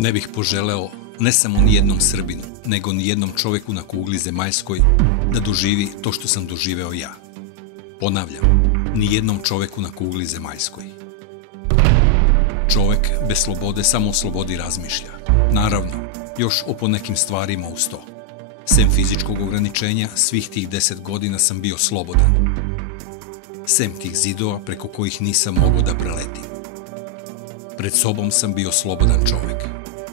Ne bih poželeo ne samo ni jednom Srbinu, nego ni jednom čoveku na kugli zemaljskoj da doživi to što sam doživeo ja. Ponavljam, ni jednom čoveku na kugli zemaljskoj. Čovek bez slobode samo o slobodi razmišlja. Naravno, još o ponekim stvarima uz to. Sem fizičkog ograničenja, svih tih 10 godina sam bio slobodan. Sem tih zidova preko kojih nisam mogao da preletim. Pred sobom sam bio slobodan čovek.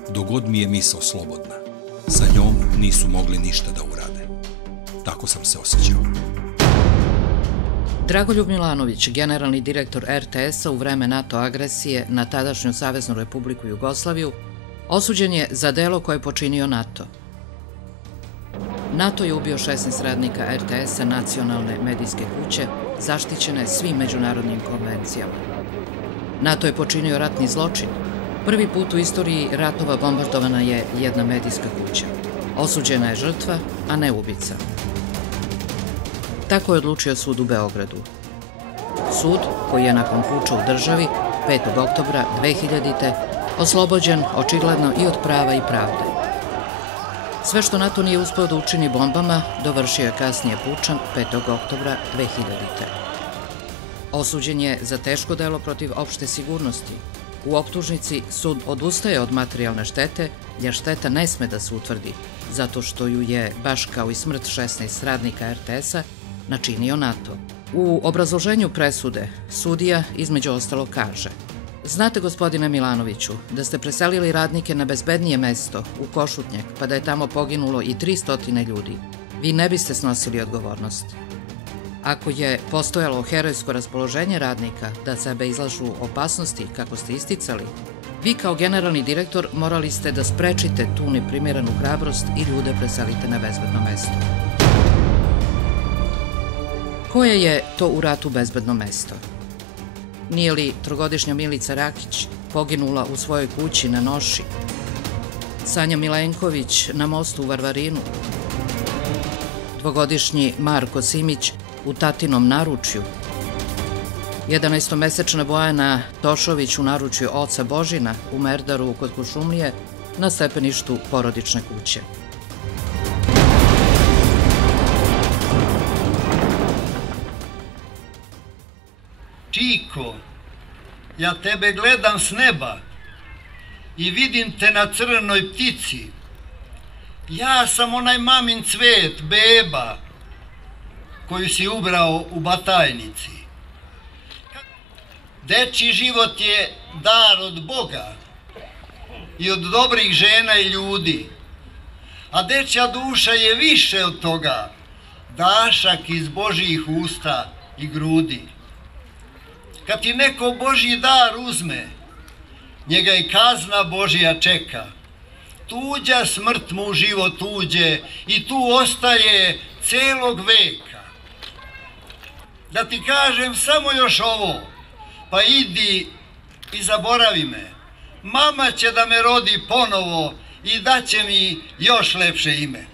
Dogod mi je misao slobodna. Sa njom nisu mogli ništa da urade. Tako sam se osjećao. Dragoljub Milanović, generalni direktor RTS-a u vreme NATO agresije na tadašnju Saveznu Republiku Jugoslaviju, osuđen je za delo koje je počinio NATO. NATO je ubio 16 radnika RTS-a, nacionalne medijske kuće, zaštićene svim međunarodnim konvencijama. NATO je počinio ratni zločin. Prvi put u istoriji ratova bombardovana je jedna medijska kuća. Osuđena je žrtva, a ne ubica. Tako je odlučio sud u Beogradu. Sud, koji je nakon puča u državi 5. oktobra 2000. oslobođen očigledno i od prava i pravde. Sve što NATO nije uspeo da učini bombama, dovršio je kasnije pučan 5. oktobra 2000. Osuđen je za teško delo protiv opšte sigurnosti. U optužnici sud odustaje od materijalne štete, jer šteta ne sme da se utvrdi, zato što ju je, baš kao i smrt 16 radnika RTS-a, načinio NATO. U obrazloženju presude sudija između ostalo kaže: znate, gospodine Milanoviću, da ste preselili radnike na bezbednije mesto, u Košutnjak, pa da je tamo poginulo i 300 ljudi. Vi ne biste snosili odgovornost. Ako je postojalo herojsko raspoloženje radnika da sebe izlažu opasnosti, kako ste isticali, vi kao generalni direktor morali ste da sprečite tu neprimjerenu hrabrost i ljude preselite na bezbedno mesto. Koje je to u ratu bezbedno mesto? Nije li trogodišnja Milica Rakić poginula u svojoj kući na Noši? Sanja Milenković na mostu u Varvarinu? Dvogodišnji Marko Simić u tatinom naručju? 11-mesečna Bojana Tošović u naručju oca Božina u Merdaru kod Kuršumlije na stepeništu porodične kuće? Čiko, ja tebe gledam s neba i vidim te na crnoj ptici. Ja sam onaj mamin cvet, beba, koju si ubrao u batajnici. Dečji život je dar od Boga i od dobrih žena i ljudi, a dečja duša je više od toga, dašak iz Božjih usta i grudi. Kad ti neko Božji dar uzme, njega i kazna Božja čeka. Tuđa smrt mu u život uđe i tu ostaje celog veka. Da ti kažem samo još ovo, pa idi i zaboravi me. Mama će da me rodi ponovo i daće mi još lepše ime.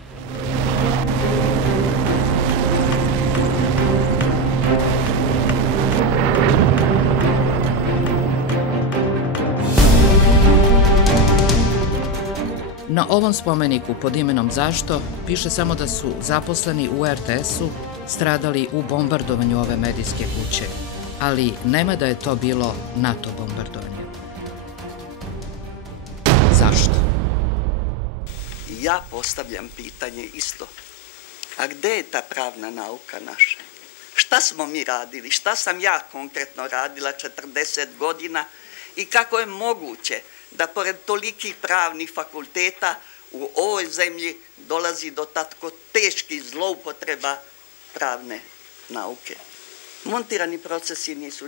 Na ovom spomeniku pod imenom Zašto piše samo da su zaposleni u RTS-u stradali u bombardovanju ove medijske kuće, ali nema da je to bilo NATO bombardovanje. Zašto? Ja postavljam pitanje isto. A gde je ta pravna nauka naša? Šta smo mi radili? Šta sam ja konkretno radila 40 godina i kako je moguće da pored tolikih pravnih fakulteta u ovoj zemlji dolazi do tako teških zloupotreba pravne nauke? Montirani procesi nisu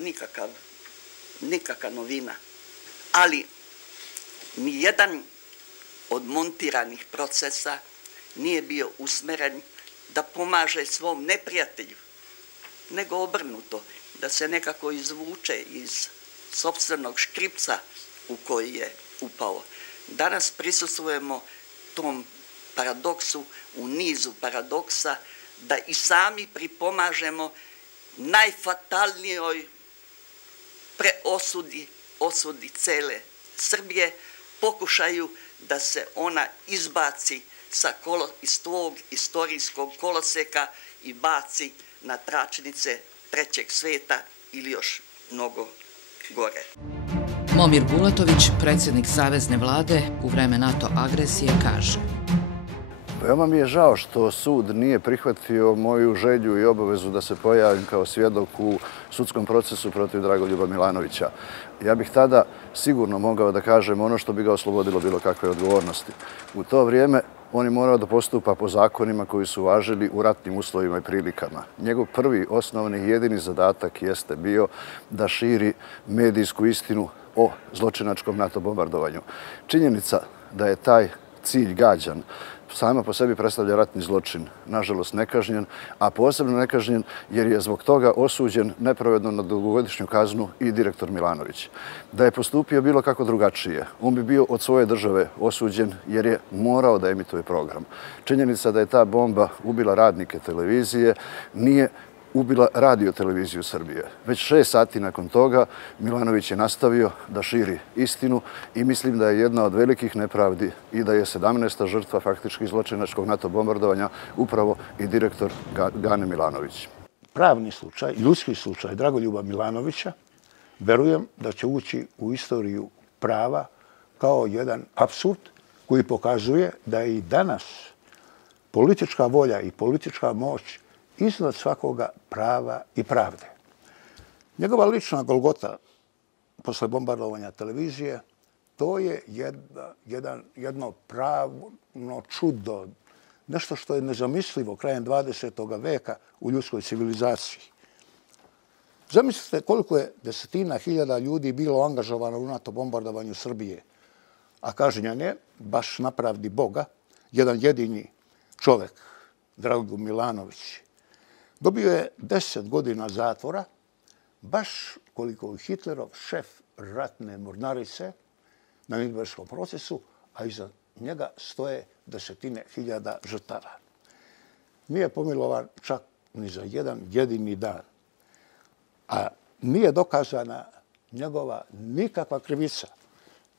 nikakva novina, ali ni jedan od montiranih procesa nije bio usmeren da pomaže svom neprijatelju, nego obrnuto, da se nekako izvuče iz sopstvenog škripca u koji je upao. Danas prisustvujemo tom paradoksu, u nizu paradoksa, da i sami pripomažemo najfatalnijoj osudi cele Srbije, pokušaju da se ona izbaci iz tvog istorijskog koloseka i baci na tračnice trećeg sveta ili još mnogo gore. Momir Bulatović, predsjednik Savezne vlade u vreme NATO agresije, kaže: Veoma mi je žao što sud nije prihvatio moju želju i obavezu da se pojavim kao svjedok u sudskom procesu protiv Dragoljuba Milanovića. Ja bih tada sigurno mogao da kažem ono što bi ga oslobodilo bilo kakve odgovornosti. U to vrijeme on je morao da postupa po zakonima koji su važili u ratnim uslovima i prilikama. Njegov prvi, osnovni i jedini zadatak jeste bio da širi medijsku istinu o zločinačkom NATO bombardovanju. Činjenica da je taj cilj gađan sama po sebi predstavlja ratni zločin, nažalost nekažnjen, a posebno nekažnjen jer je zbog toga osuđen nepravedno na dugogodišnju kaznu i direktor Milanović. Da je postupio bilo kako drugačije, on bi bio od svoje države osuđen jer je morao da emituje program. Činjenica da je ta bomba ubila radnike televizije nije ubila radio televiziju Srbije. Već 6 sati nakon toga Milanović je nastavio da širi istinu i mislim da je jedna od velikih nepravdi i da je 17. žrtva faktički zločinačkog NATO bombardovanja upravo i direktor Gane Milanović. Pravni slučaj, ljudski slučaj Dragoljuba Milanovića, verujem da će ući u istoriju prava kao jedan apsurd koji pokazuje da je i danas politička volja i politička moć iznad svakoga prava i pravde. Njegova lična golgota posle bombardovanja televizije, to je jedno pravno čudo, nešto što je nezamislivo krajem 20. veka u ljudskoj civilizaciji. Zamislite koliko je desetina hiljada ljudi bilo angažovano u NATO bombardovanju Srbije, a kažnjen je, baš na pravdi Boga, jedan jedini čovek, Dragoljub Milanović. Dobio je 10 godina zatvora, baš koliko je Hitlerov šef ratne mornarice na Nürnberškom procesu, a iza njega stoje desetine hiljada žrtava. Nije pomilovan čak ni za jedan jedini dan, a nije dokazana njegova nikakva krivica.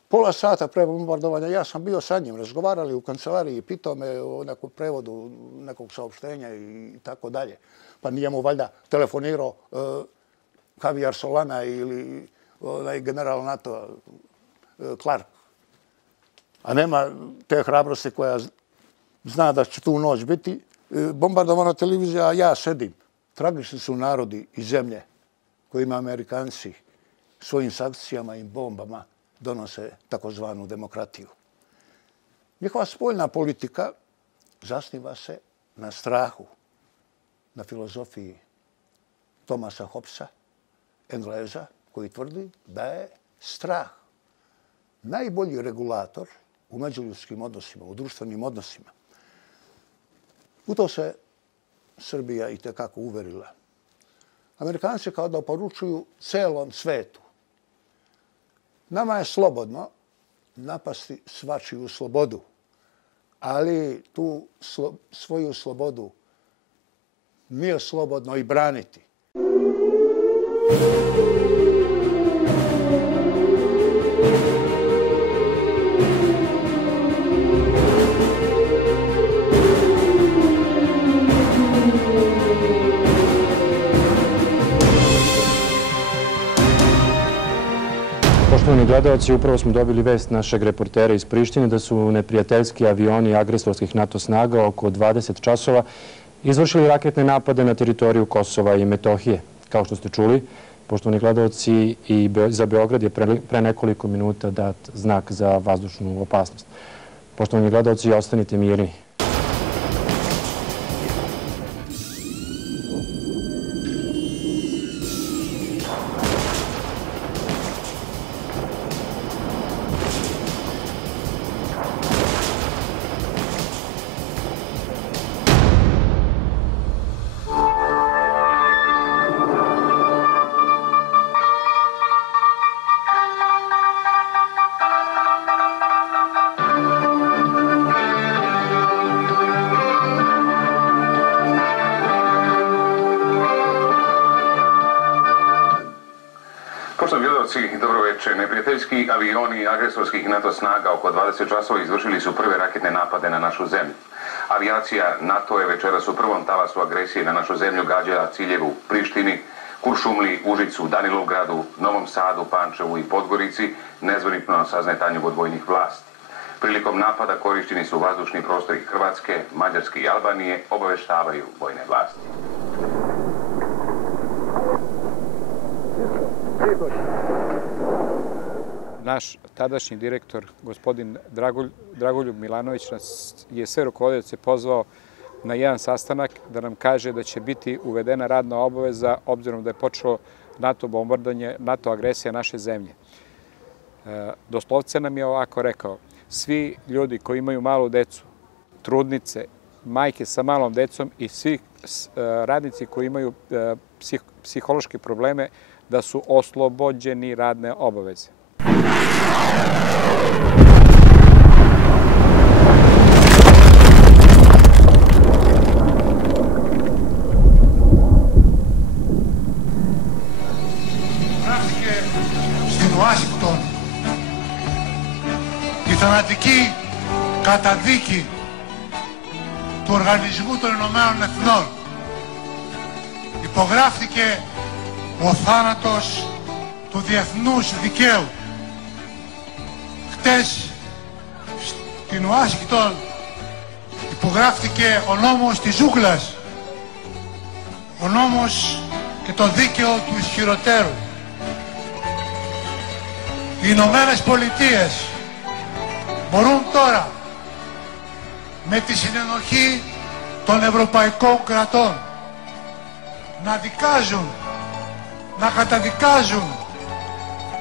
Pola sata pre bombardovanja ja sam bio sa njim, razgovarali u kancelariji, pitao me o nekom prevodu nekog saopštenja i tako dalje. Pa nije mu valjda telefonirao Javier Solana ili general NATO Clark. A nema te hrabrosti koja zna da će tu noć biti bombardovana televizija, a ja sedim. Tragični su narodi i zemlje kojima Amerikanci svojim sankcijama i bombama donose takozvanu demokratiju. Njihova spoljna politika zasniva se na strahu, na filozofiji Thomasa Hobbesa, Engleza, koji tvrdi da je strah najbolji regulator u međuljudskim odnosima, u društvenim odnosima. U to se Srbija i tekako uverila. Amerikanci kao da poručuju celom svetu: nama je slobodno napasti svačiju slobodu, ali tu svoju slobodu nije slobodno i braniti. Poštovani gledalci, upravo smo dobili vest našeg reportera iz Prištine da su neprijateljski avioni agresorskih NATO snaga oko 20 časova izvršili raketne napade na teritoriju Kosova i Metohije. Kao što ste čuli, poštovani gledalci, i za Beograd je pre nekoliko minuta dat znak za vazdušnu opasnost. Poštovani gledalci, ostanite mirni. gledaoci, dobroveče. Neprijateljski avioni agresorskih NATO snaga oko 20 časova izvršili su prve raketne napade na našu zemlju. Avijacija NATO je večeras u prvom talasu agresije na našu zemlju gađala ciljeve u Prištini, Kuršumliji, Užicu, Danilovgradu, Novom Sadu, Pančevu i Podgorici, nezvanično saznatanju od vojnih vlasti. Prilikom napada korišćeni su vazdušni prostori Hrvatske, Mađarske i Albanije, obaveštavaju vojne vlasti. Naš tadašnji direktor, gospodin Dragoljub Milanović, nas je sve rukovodioce pozvao na jedan sastanak da nam kaže da će biti uvedena radna obaveza obzirom da je počelo NATO bombardanje, NATO agresija naše zemlje. Doslovce nam je ovako rekao: svi ljudi koji imaju malu decu, trudnice, majke sa malom decom i svi radnici koji imaju psihološke probleme da su oslobođeni radne obaveze. Γράφτηκε στην Ουάσιγκτον η θανατική καταδίκη του Οργανισμού των Ηνωμένων Εθνών. Υπογράφτηκε ο θάνατος του διεθνούς δικαίου. Χτες στην Ουάσιγκτον υπογράφτηκε ο νόμος της ζούγκλας, ο νόμος και το δίκαιο του ισχυροτέρου. Οι Ηνωμένες Πολιτείες μπορούν τώρα με τη συνενοχή των ευρωπαϊκών κρατών να δικάζουν, να καταδικάζουν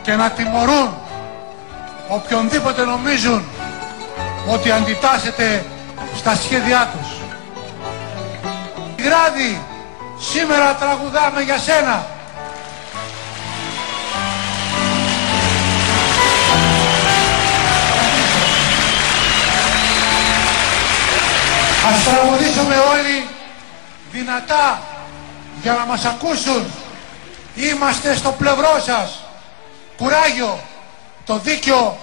και να τιμωρούν οποιονδήποτε νομίζουν ότι αντιτάσσεται στα σχέδιά τους. Γράδι, σήμερα τραγουδάμε για σένα. Ας τραγουδήσουμε όλοι δυνατά για να μας ακούσουν. Είμαστε στο πλευρό σας. Κουράγιο, το δίκαιο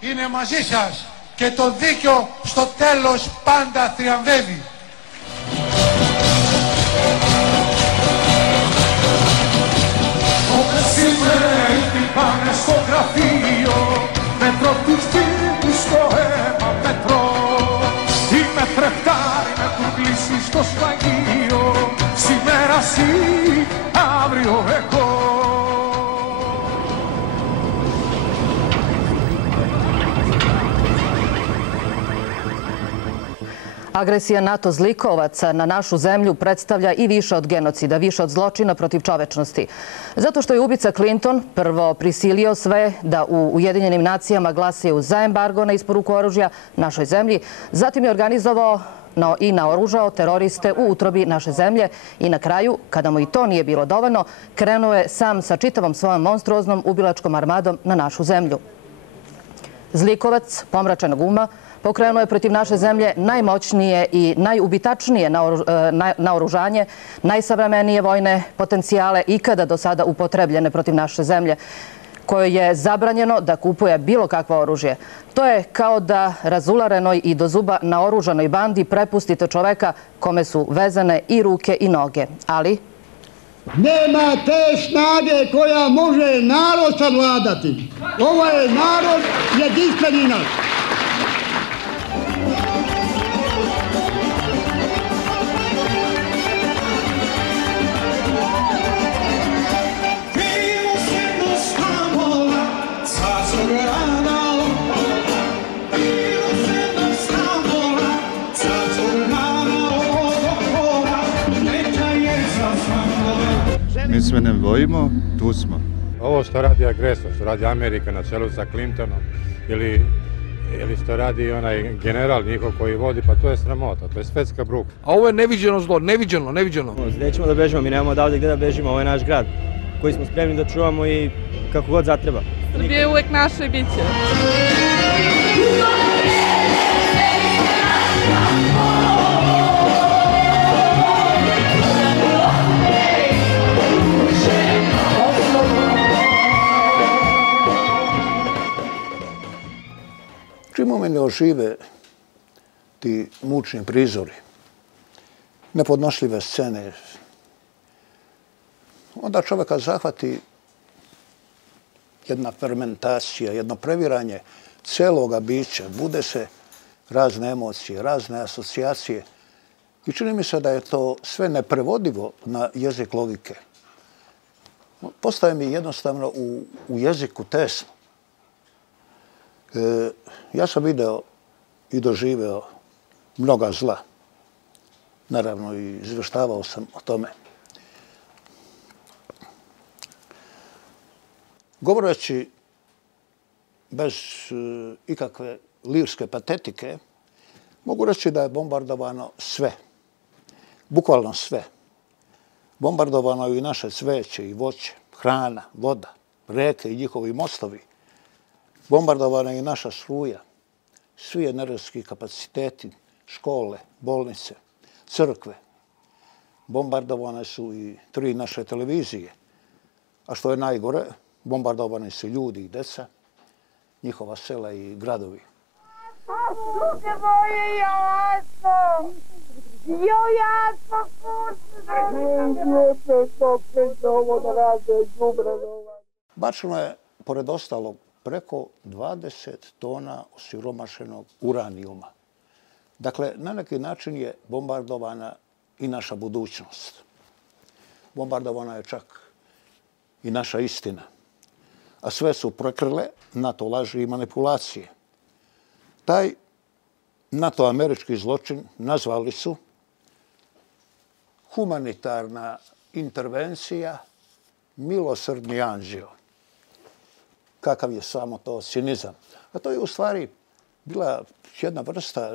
είναι μαζί σας και το δίκαιο στο τέλος πάντα θριαμβεύει. Όταν σήμερα πάνε στο γραφείο, μετρώ τους τύπους στο αίμα μετρώ. Είμαι φρεφτάρι με που κλείσει στο σφαγείο, σήμερα εσύ, αύριο εγώ. Agresija NATO zlikovaca na našu zemlju predstavlja i više od genocida, više od zločina protiv čovečnosti. Zato što je ubica Clinton prvo prisilio sve da u Ujedinjenim nacijama glasaju za embargo na isporuku oružja našoj zemlji, zatim je organizovao i naoružao teroriste u utrobi naše zemlje i na kraju, kada mu i to nije bilo dovoljno, krenuo je sam sa čitavom svojom monstruoznom ubilačkom armadom na našu zemlju. Zlikovac pomračenog uma pokrenuo je protiv naše zemlje najmoćnije i najubitačnije naoružanje, najsavremenije vojne potencijale ikada do sada upotrebljene protiv naše zemlje, kojoj je zabranjeno da kupuje bilo kakvo oružje. To je kao da razularenoj i do zuba naoružanoj bandi prepustite čoveka kome su vezane i ruke i noge. Ali nema te snage koja može narod savladati. Ovo je narod jedinstveni naš. Mi se ne bojimo, tu smo. Ovo što radi agresor, što radi Amerika na čelu sa Clintonom ili što radi onaj general njihov koji vodi, pa to je sramota, to je svetska bruka. A ovo je neviđeno zlo, neviđeno. Nećemo da bežimo, mi nemamo odavde gde da bežimo, ovo je naš grad koji smo spremni da čuvamo i kako god zatreba. Srbija je uvek naša i bit će. dožive ti mučni prizori, nepodnošljive scene, onda čovjeka zahvati jedna fermentacija, jedno previranje celoga bića, bude se razne emocije, razne asocijacije i čini mi se da je to sve neprevodivo na jezik logike. Postaje mi jednostavno u jeziku tesno. Ja sam video i doživeo mnoga zla. Naravno, i izveštavao sam o tome. Govoreći bez ikakve lirske patetike, mogu reći da je bombardovano sve. Bukvalno sve. Bombardovano je i naše cveće i voće, hrana, voda, reke i njihovi mostovi. Bombardovana je i naša struja, svi energetski kapaciteti, škole, bolnice, crkve. Bombardovane su i 3 naše televizije. A što je najgore, bombardovani su ljudi i deca, njihova sela i gradovi. Suze moje jasno! Jo jasno, Bačeno je, pored ostalog, preko 20 tona osiromašenog uranijuma. Dakle, na neki način je bombardovana i naša budućnost. Bombardovana je čak i naša istina. A sve su prekrile NATO laži i manipulacije. Taj NATO-američki zločin nazvali su humanitarna intervencija milosrdni anđeo. Kakav je samo to cinizam. A to je u stvari bila jedna vrsta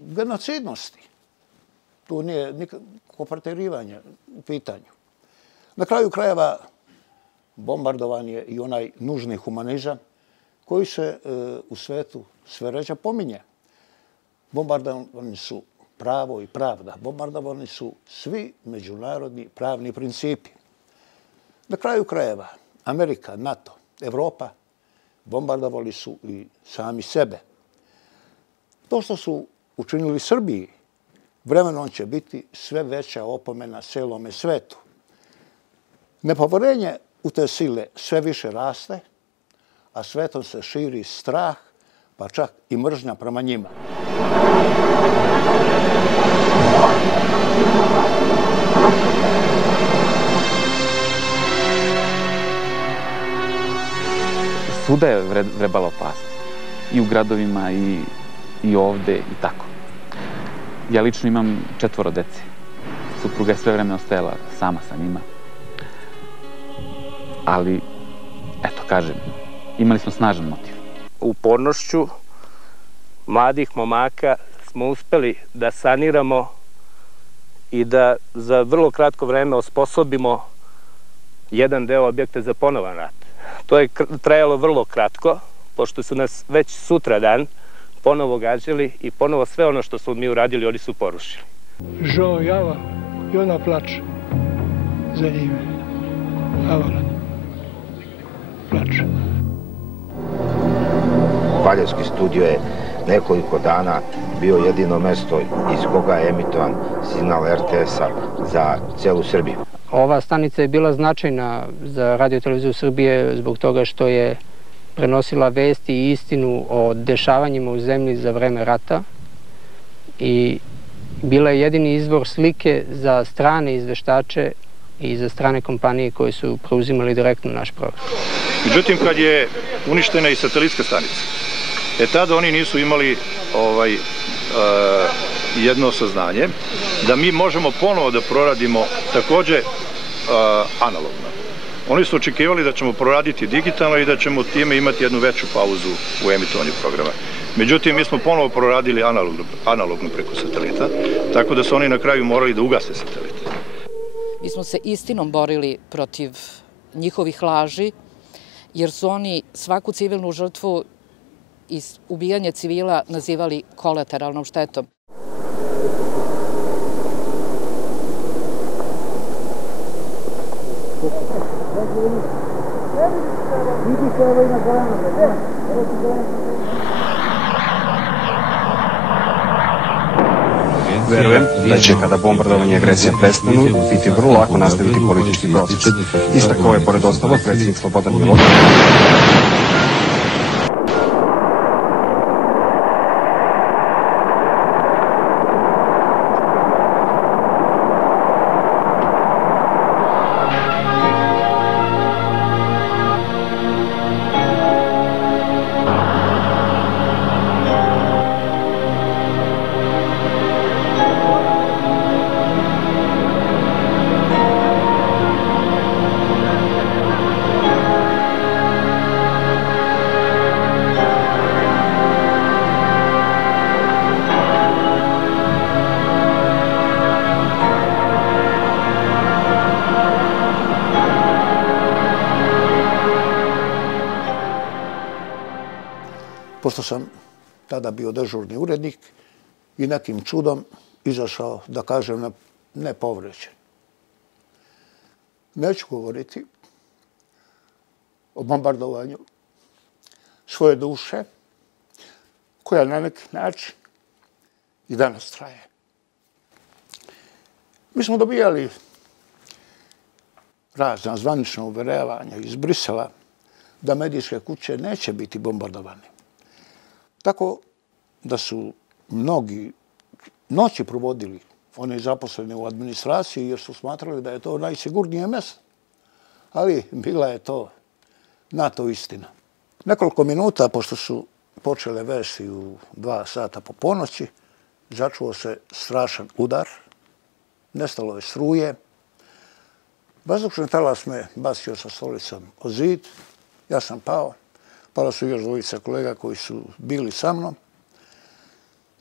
genocidnosti. Tu nije nikakvo pretjerivanje u pitanju. Na kraju krajeva bombardovan je i onaj nužni humanizam koji se u svetu sve ređe pominje. Bombardovani su pravo i pravda. Bombardovani su svi međunarodni pravni principi. Na kraju krajeva Amerika, NATO, Evropa bombardovali su i sami sebe. To što su učinili Srbiji, vremenom će biti sve veća opomena celome svetu. Nepoverenje u te sile sve više raste, a svetom se širi strah, pa čak i mržnja prema njima. Svuda je vrebala opasnost. I u gradovima, i ovde, i tako. Ja lično imam 4 dece. Supruga je sve vreme ostajala sama sa njima. Ali, eto, kažem, imali smo snažan motiv. Upornošću mladih momaka smo uspeli da saniramo i da za vrlo kratko vreme osposobimo jedan deo objekta za ponovan rat. To je trajalo vrlo kratko, pošto su nas već sutradan ponovo gađali i ponovo sve ono što smo mi uradili, oni su porušili. Žao java i ona plače za njime. Avala. Plače. Valjevski studio je nekoliko dana bio jedino mesto iz koga je emitovan signal RTS-a za celu Srbiju. Ova stanica je bila značajna za Radio-televiziju Srbije zbog toga što je prenosila vesti i istinu o dešavanjima u zemlji za vreme rata i bila je jedini izvor slike za strane izveštače i za strane kompanije koje su preuzimali direktno naš program. Međutim, kad je uništena i satelitska stanica, tada oni nisu imali jedno saznanje da mi možemo ponovo da proradimo takođe analogno. Oni su očekivali da ćemo proraditi digitalno i da ćemo time imati jednu veću pauzu u emitovanju programa. Međutim, mi smo ponovo proradili analogno preko satelita, tako da su oni na kraju morali da ugase satelite. Mi smo se istinom borili protiv njihovih laži, jer su oni svaku civilnu žrtvu i ubijanje civila nazivali kolateralnom štetom. Verujem da će, kada bombardovanje i agresija prestanu, biti vrlo lako nastaviti politički proces. Istakao je, pored ostalog, predsjednik Slobodan Milošević. Pošto sam tada bio dežurni urednik i nekim čudom izašao, da kažem, nepovređen. Neću govoriti o bombardovanju svoje duše, koja na neki način i danas traje. Mi smo dobijali razna zvanična uveravanja iz Brisela da medijske kuće neće biti bombardovane. Tako da su mnogi noći provodili oni zaposleni u administraciji jer su smatrali da je to najsigurnije mjesto. Ali bila je to NATO istina. Nekoliko minuta, pošto su počele vesti u 2 sata po ponoći, začuo se strašan udar, nestalo je struje, vazdušni talas me bacio sa stolicom o zid, ja sam pao, pala su još 2 kolega koji su bili sa mnom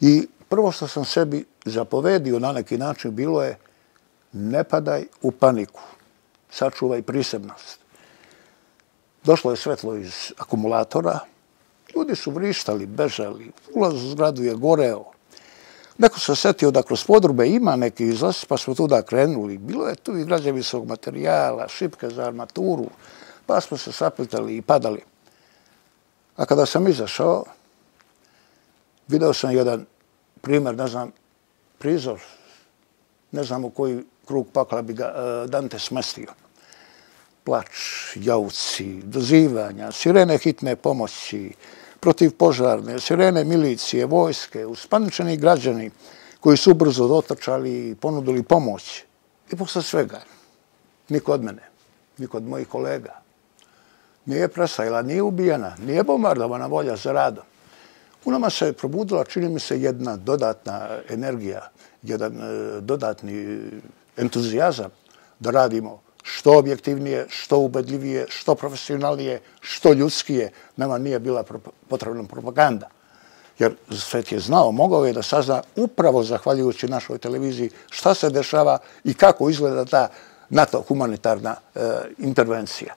i prvo što sam sebi zapovedio na neki način bilo je ne padaj u paniku, sačuvaj prisebnost. Došlo je svetlo iz akumulatora, ljudi su vrištali, bežali, ulaz u zgradu je goreo. Neko se setio da kroz podrube ima neki izlaz, pa smo tuda krenuli. Bilo je tu i građevinskog materijala, šipke za armaturu, pa smo se saplitali i padali. A kada sam izašao, video sam jedan primjer, ne znam, prizor, ne znam u koji krug pakla bi ga Dante smestio. Plač, jauci, dozivanja, sirene hitne pomoći, protivpožarne, sirene milicije, vojske, uspaničeni građani koji su brzo dotrčali i ponudili pomoć. I posle svega, niko od mene, niko od mojih kolega, nije prestajala, nije ubijena, nije bombardovana volja za radom. U nama se probudila, čini mi se, jedna dodatna energija, jedan dodatni entuzijazam da radimo što objektivnije, što ubedljivije, što profesionalnije, što ljudskije. Nama nije bila potrebna propaganda. Jer svet je znao, mogao je da sazna upravo zahvaljujući našoj televiziji šta se dešava i kako izgleda ta NATO humanitarna intervencija.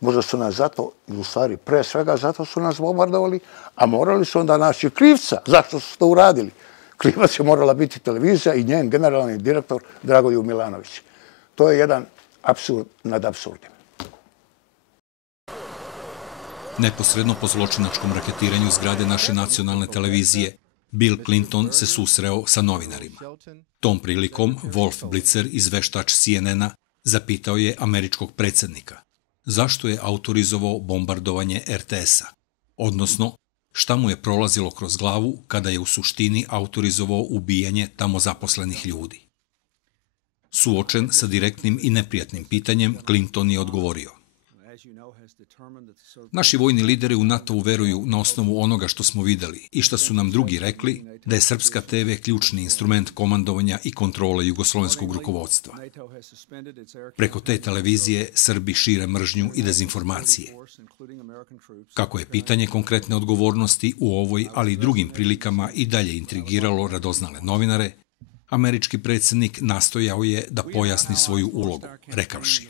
Možda su nas zato, u stvari pre svega zato su nas bombardovali, a morali su onda naći krivca zašto su to uradili. Krivac je morala biti televizija i njen generalni direktor Dragoljub Milanović. To je jedan apsurd nad apsurdima. Neposredno po zločinačkom raketiranju zgrade naše nacionalne televizije, Bill Clinton se susreo sa novinarima. Tom prilikom Wolf Blitzer, izveštač CNN-a, zapitao je američkog predsjednika zašto je autorizovao bombardovanje RTS-a, odnosno šta mu je prolazilo kroz glavu kada je u suštini autorizovao ubijanje tamo zaposlenih ljudi. Suočen sa direktnim i neprijatnim pitanjem, Clinton je odgovorio: naši vojni lideri u NATO-u veruju na osnovu onoga što smo videli i što su nam drugi rekli da je Srpska TV ključni instrument komandovanja i kontrole jugoslovenskog rukovodstva. Preko te televizije Srbi šire mržnju i dezinformacije. Kako je pitanje konkretne odgovornosti u ovoj, ali i drugim prilikama i dalje intrigiralo radoznale novinare, američki predsjednik nastojao je da pojasni svoju ulogu, rekavši: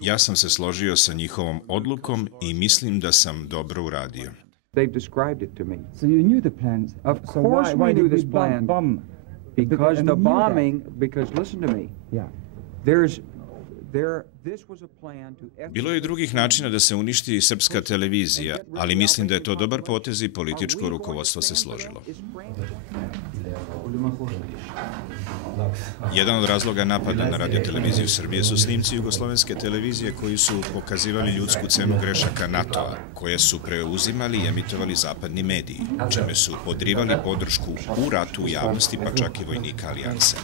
ja sam se složio sa njihovom odlukom i mislim da sam dobro uradio. They've described it to me. So you knew the plans? Of course we knew this plan. Because the bombing, because listen to me. Yeah. Bilo je drugih načina da se uništi Srpska televizija, ali mislim da je to dobar potez i političko rukovodstvo se složilo. Jedan od razloga napada na radioteleviziju Srbije su snimci jugoslovenske televizije koji su pokazivali ljudsku cenu grešaka NATO-a, koje su preuzimali i emitovali zapadni mediji, čime su podrivali podršku u ratu u javnosti, pa čak i vojnika alijanse.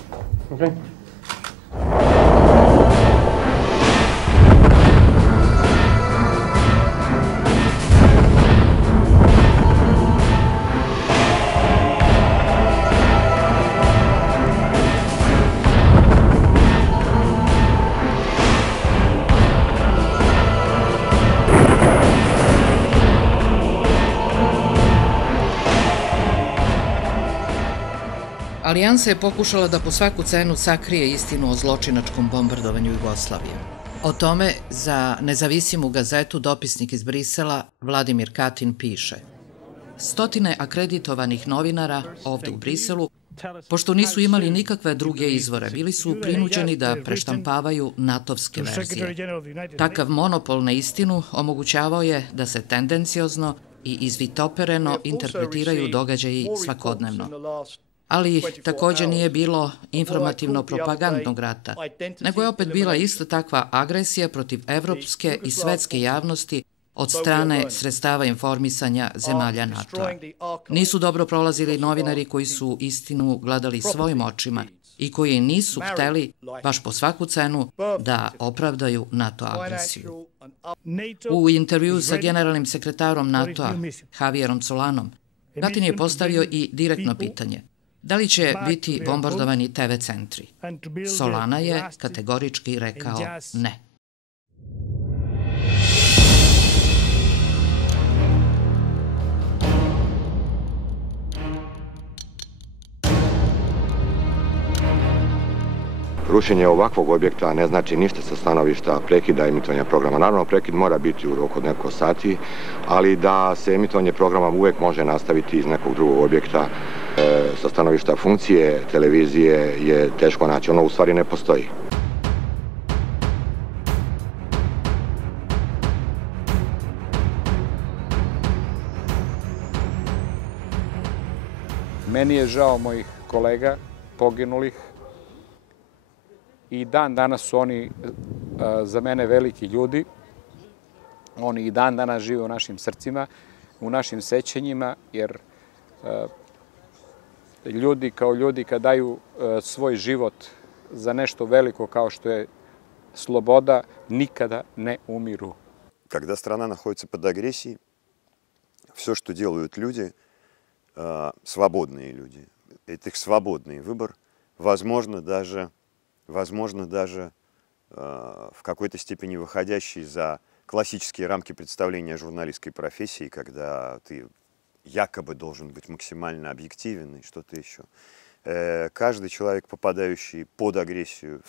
Alijansa je pokušala da po svaku cenu sakrije istinu o zločinačkom bombardovanju Jugoslavije. O tome za Nezavisimu gazetu dopisnik iz Brisela Vladimir Katin piše: stotine akreditovanih novinara ovde u Briselu, pošto nisu imali nikakve druge izvore, bili su prinuđeni da preštampavaju natovske verzije. Takav monopol na istinu omogućavao je da se tendenciozno i izvitopereno interpretiraju događaji svakodnevno. Ali također nije bilo informativno-propagandnog rata, nego je opet bila ista takva agresija protiv evropske i svetske javnosti od strane sredstava informisanja zemalja NATO-a. Nisu dobro prolazili novinari koji su istinu gledali svojim očima i koji nisu hteli, baš po svaku cenu, da opravdaju NATO agresiju. U intervju sa generalnim sekretarom NATO-a, Javierom Solanom, Katin je postavio i direktno pitanje: da li će biti bombardovani TV centri? Solana je kategorički rekao ne. Rušenje ovakvog objekta ne znači ništa sa stanovišta prekida emitovanja programa. Naravno, prekid mora biti u roku od nekoliko sati, ali da se emitovanje programa uvek može nastaviti iz nekog drugog objekta. Sa stanovišta funkcije televizije je teško naći. Ono u stvari ne postoji. Meni je žao mojih kolega poginulih. I dan danas su oni za mene veliki ljudi. Oni i dan danas žive u našim srcima, u našim sećanjima, jer ljudi kao ljudi kad daju svoj život za nešto veliko kao što je sloboda, nikada не умиру. Когда страна находится под агрессией, все, что делают люди, свободные люди, это их свободный выбор, возможно, даже в какой-то степени выходящий за классические рамки представления журналистской профессии, когда ты якобы должен быть максимально объективен и что-то еще. Каждый человек, попадающий под агрессию,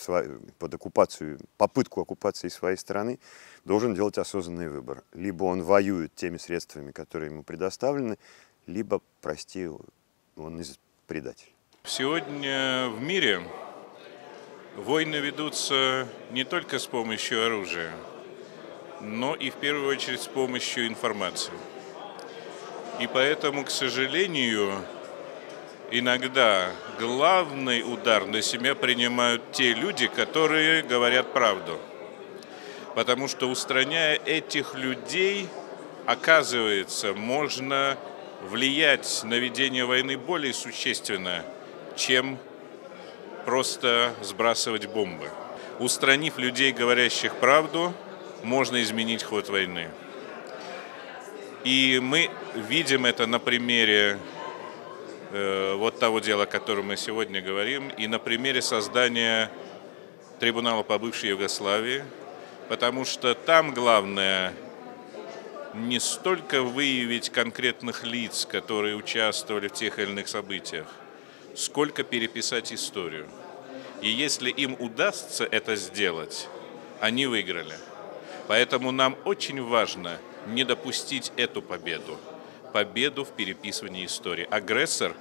под оккупацию, попытку оккупации своей страны, должен делать осознанный выбор. Либо он воюет теми средствами, которые ему предоставлены, либо, прости, он предатель. Сегодня в мире войны ведутся не только с помощью оружия, но и в первую очередь с помощью информации. И поэтому, к сожалению, иногда главный удар на себя принимают те люди, которые говорят правду. Потому что, устраняя этих людей, оказывается, можно влиять на ведение войны более существенно, чем просто сбрасывать бомбы. Устранив людей, говорящих правду, можно изменить ход войны. И мы видим это на примере вот того дела, о котором мы сегодня говорим, и на примере создания трибунала по бывшей Югославии, потому что там главное не столько выявить конкретных лиц, которые участвовали в тех или иных событиях, сколько переписать историю. И если им удастся это сделать, они выиграли. Поэтому нам очень важно не допустить эту победу, победу в переписывании истории. Агрессор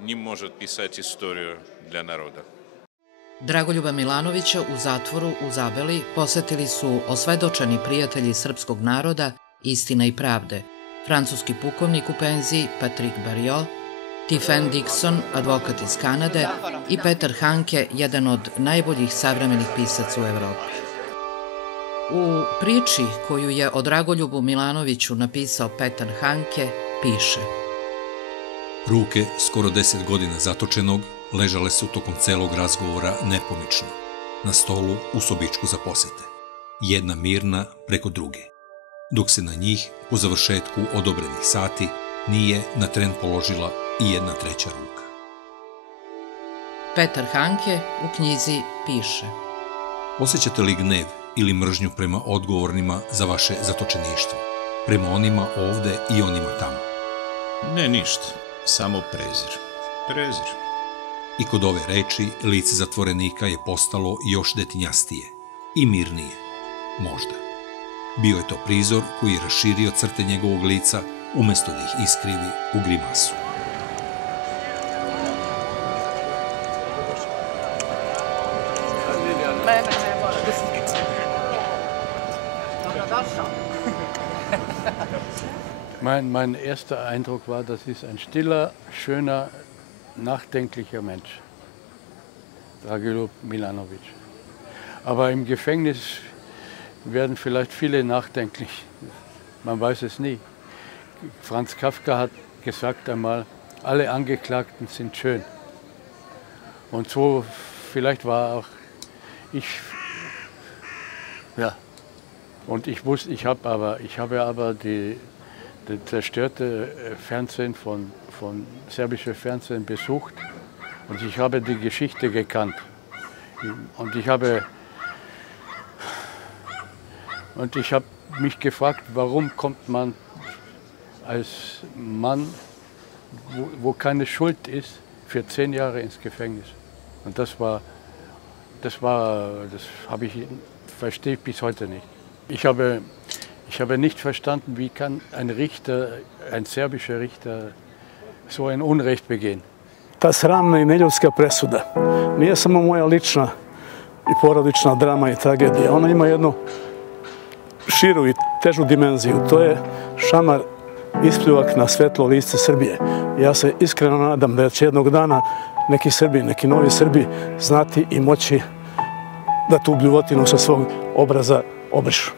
не может писать историю для народа. Dragoljuba Milanovića u zatvoru u Zabeli posetili su osvedočeni prijatelji srpskog naroda Istina i pravde, francuski pukovnik u penziji Patrick Barriot, Tiffen Dixon, advokat iz Kanade, i Petar Hanke, jedan od najboljih savremenih pisaca u Evropi. U priči koju je o Dragoljubu Milanoviću napisao Petar Hanke piše: Ruke skoro 10 godina zatočenog ležale su tokom celog razgovora nepomično, na stolu u sobičku za posete, jedna mirna preko druge, dok se na njih, po završetku odobrenih sati, nije na tren položila i jedna treća ruka. Petar Hanke u knjizi piše: Osjećate li gnev ili mržnju prema odgovornima za vaše zatočeništvo, prema onima ovde i onima tamo? Ne, ništa, samo prezir. Prezir. I kod ove reči lice zatvorenika je postalo još detinjastije i mirnije, možda. Bio je to prizor koji je raširio crte njegovog lica umesto da ih iskrivi u grimasu. Mein erster Eindruck war, das ist ein stiller, schöner, nachdenklicher Mensch, Dragoljub Milanović. Aber im Gefängnis werden vielleicht viele nachdenklich. Man weiß es nie. Franz Kafka hat gesagt einmal, alle Angeklagten sind schön. Und so vielleicht war auch ich, ja. Und ich habe aber das zerstörte Fernsehen von serbische Fernsehen besucht und ich habe die Geschichte gekannt. Und ich habe mich gefragt, warum kommt man als Mann, wo keine Schuld ist, für 10 Jahre ins Gefängnis. Und das verstehe ich bis heute nicht. Ich habe nicht verstanden, wie kann ein serbischer Richter so ein Unrecht begehen. Ta sramna i neljudska presuda nije samo moja lična i porodična drama i tragedija. Ona ima jednu širu i težu dimenziju. To je šamar, ispljuvak na svetlo lice Srbije. Ja se iskreno nadam da će jednog dana neki Srbi, neki novi Srbi znati i moći da tu bljuvotinu sa svog obraza obrišu.